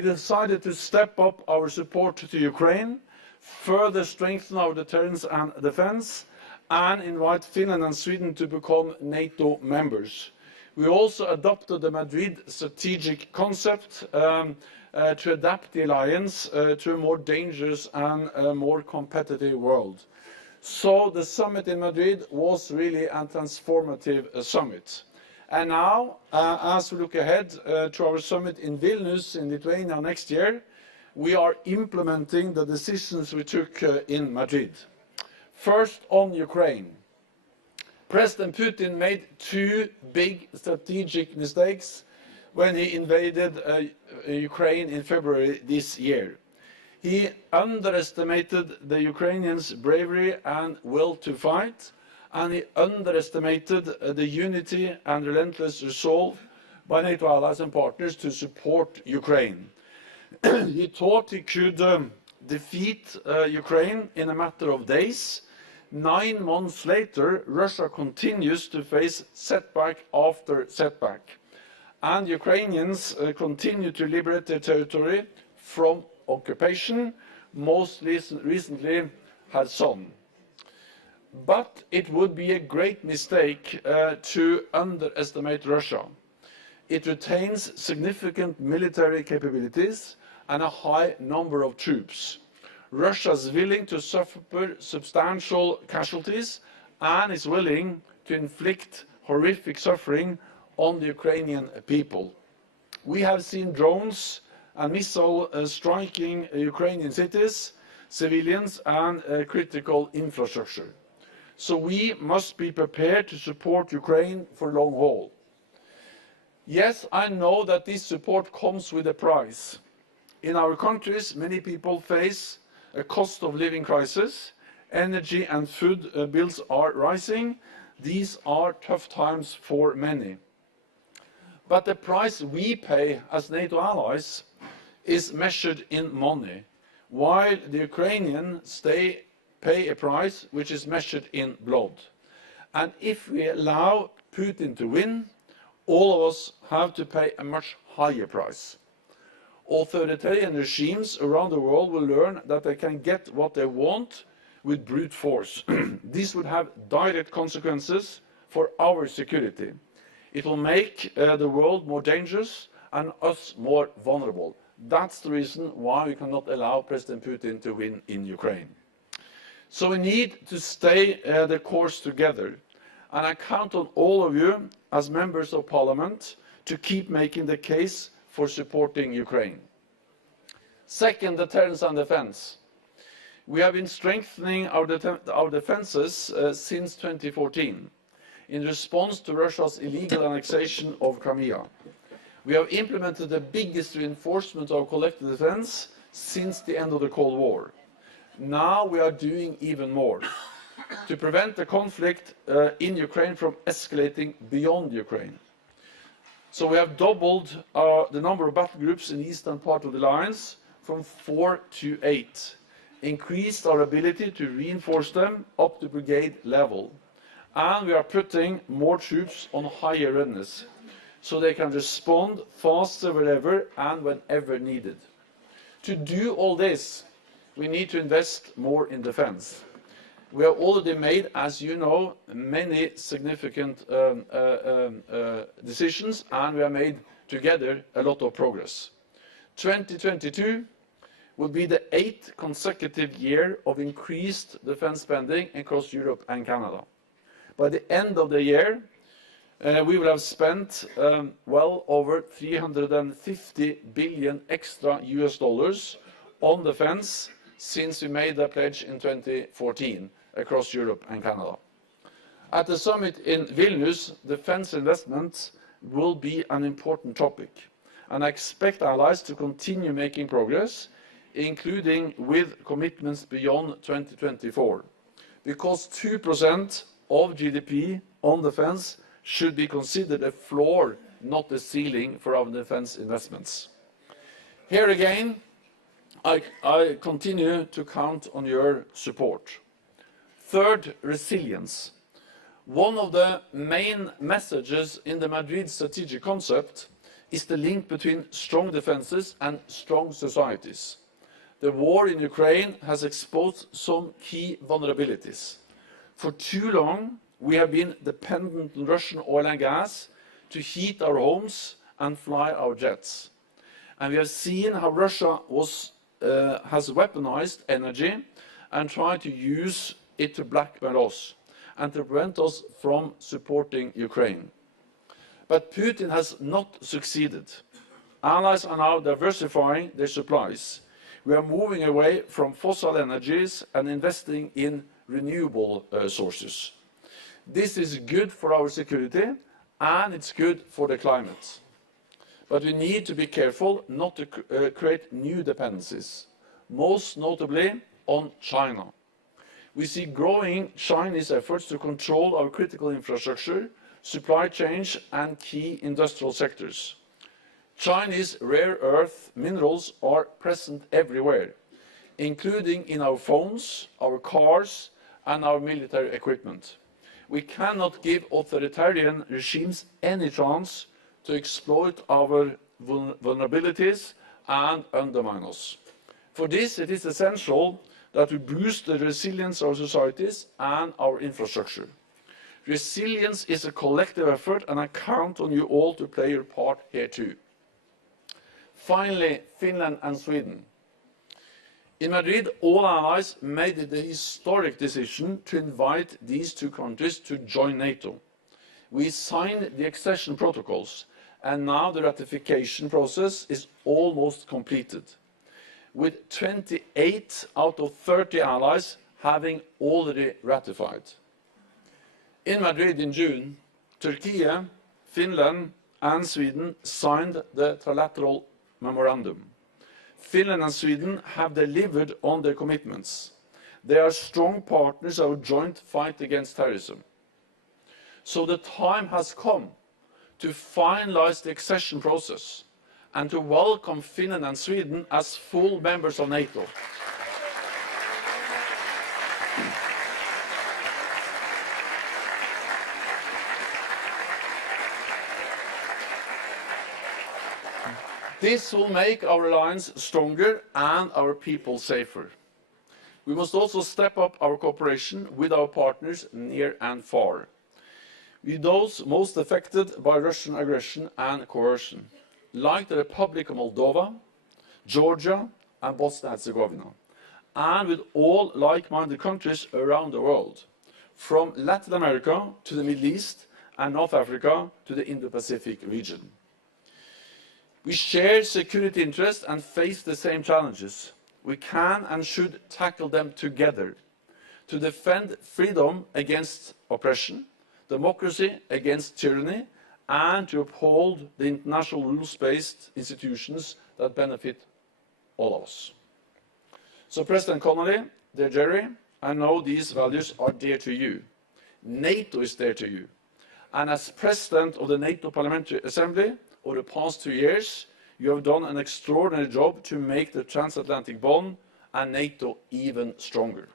we decided to step up our support to Ukraine, further strengthen our deterrence and defense, and invite Finland and Sweden to become NATO members. We also adopted the Madrid strategic concept to adapt the alliance to a more dangerous and more competitive world. So the summit in Madrid was really a transformative summit. And now, as we look ahead to our summit in Vilnius in Lithuania next year, we are implementing the decisions we took in Madrid. First, on Ukraine. President Putin made two big strategic mistakes when he invaded Ukraine in February this year. He underestimated the Ukrainians' bravery and will to fight, and he underestimated the unity and relentless resolve by NATO allies and partners to support Ukraine. He thought he could defeat Ukraine in a matter of days. 9 months later, Russia continues to face setback after setback. And Ukrainians continue to liberate their territory from occupation, most recently Kherson. But it would be a great mistake to underestimate Russia. It retains significant military capabilities and a high number of troops. Russia is willing to suffer substantial casualties and is willing to inflict horrific suffering on the Ukrainian people. We have seen drones and missiles striking Ukrainian cities, civilians and critical infrastructure. So we must be prepared to support Ukraine for long haul. Yes, I know that this support comes with a price. In our countries, many people face a cost of living crisis. Energy and food bills are rising. These are tough times for many. But the price we pay as NATO allies is measured in money, while the Ukrainians pay a price which is measured in blood. And if we allow Putin to win, all of us have to pay a much higher price. Authoritarian regimes around the world will learn that they can get what they want with brute force. This would have direct consequences for our security. It will make the world more dangerous and us more vulnerable. That's the reason why we cannot allow President Putin to win in Ukraine. So we need to stay the course together. And I count on all of you as members of Parliament to keep making the case for supporting Ukraine. Second, deterrence and defense. We have been strengthening our defenses since 2014 in response to Russia's illegal annexation of Crimea. We have implemented the biggest reinforcement of collective defense since the end of the Cold War. Now we are doing even more to prevent the conflict in Ukraine from escalating beyond Ukraine. So we have doubled the number of battle groups in the eastern part of the alliance from 4 to 8, increased our ability to reinforce them up to brigade level, and we are putting more troops on higher readiness, so they can respond faster wherever and whenever needed. To do all this, we need to invest more in defense. We have already made, as you know, many significant decisions, and we have made together a lot of progress. 2022 will be the 8th consecutive year of increased defense spending across Europe and Canada. By the end of the year, we will have spent well over 350 billion extra US dollars on defense since we made that pledge in 2014 across Europe and Canada. At the summit in Vilnius, defense investments will be an important topic, and I expect allies to continue making progress, including with commitments beyond 2024, because 2% of GDP on defense should be considered a floor, not a ceiling for our defense investments. Here again, I continue to count on your support. Third, resilience. One of the main messages in the Madrid strategic concept is the link between strong defenses and strong societies. The war in Ukraine has exposed some key vulnerabilities. For too long, we have been dependent on Russian oil and gas to heat our homes and fly our jets. And we have seen how Russia has weaponized energy and tried to use it to blackmail us and to prevent us from supporting Ukraine. But Putin has not succeeded. Allies are now diversifying their supplies. We are moving away from fossil energies and investing in renewable sources. This is good for our security and it's good for the climate. But we need to be careful not to create new dependencies, most notably on China. We see growing Chinese efforts to control our critical infrastructure, supply chains and key industrial sectors. Chinese rare earth minerals are present everywhere, including in our phones, our cars and our military equipment. We cannot give authoritarian regimes any chance to exploit our vulnerabilities and undermine us. For this, it is essential that we boost the resilience of our societies and our infrastructure. Resilience is a collective effort, and I count on you all to play your part here too. Finally, Finland and Sweden. In Madrid, all allies made the historic decision to invite these two countries to join NATO. We signed the accession protocols, and now the ratification process is almost completed, with 28 out of 30 allies having already ratified. In Madrid in June, Turkey, Finland and Sweden signed the trilateral memorandum. Finland and Sweden have delivered on their commitments. They are strong partners of our joint fight against terrorism. So the time has come to finalize the accession process and to welcome Finland and Sweden as full members of NATO. This will make our alliance stronger and our people safer. We must also step up our cooperation with our partners near and far, with those most affected by Russian aggression and coercion, like the Republic of Moldova, Georgia and Bosnia and Herzegovina, and with all like-minded countries around the world, from Latin America to the Middle East and North Africa to the Indo-Pacific region. We share security interests and face the same challenges. We can and should tackle them together to defend freedom against oppression, democracy against tyranny, and to uphold the international rules-based institutions that benefit all of us. So, President Connolly, dear Jerry, I know these values are dear to you. NATO is dear to you. And as President of the NATO Parliamentary Assembly, over the past 2 years, you have done an extraordinary job to make the transatlantic bond and NATO even stronger.